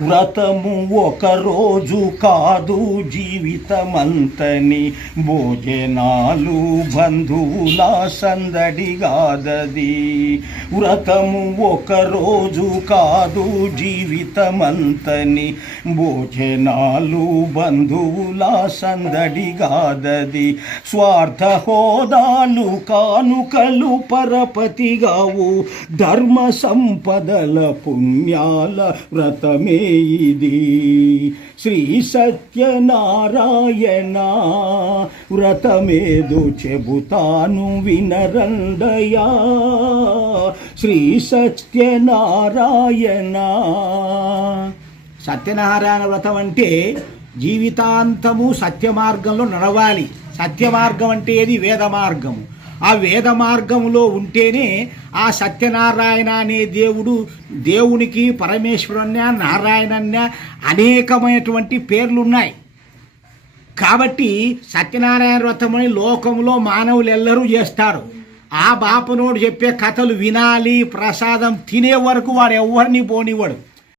వ్రతము ఒక రోజు కాదు జీవితమంతని, భోజనాలు బంధువుల సందడిగాదది. వ్రతము ఒక రోజు కాదు జీవితమంతని, భోజనాలు బంధువుల సందడిగాదది. స్వార్థ హోదాలు కానుకలు పరపతిగావు, ధర్మ సంపదల పుణ్యాల వ్రతమే ఇది. శ్రీ సత్యనారాయణ వ్రతమేదో చెబుతాను వినరండయా. శ్రీ సత్యనారాయణ. సత్యనారాయణ వ్రతం అంటే జీవితాంతము సత్య మార్గంలో నడవాలి. సత్య మార్గం అంటే ఏది? వేద మార్గము. ఆ వేద మార్గంలో ఉంటేనే ఆ సత్యనారాయణ అనే దేవునికి పరమేశ్వరుణ్య నారాయణన్య అనేకమైనటువంటి పేర్లు ఉన్నాయి. కాబట్టి సత్యనారాయణ వ్రతమని లోకంలో మానవులు ఎల్లరూ చేస్తారు. ఆ బాపనోడు చెప్పే కథలు వినాలి, ప్రసాదం తినే వరకు వాడు ఎవరిని పోనివ్వడు.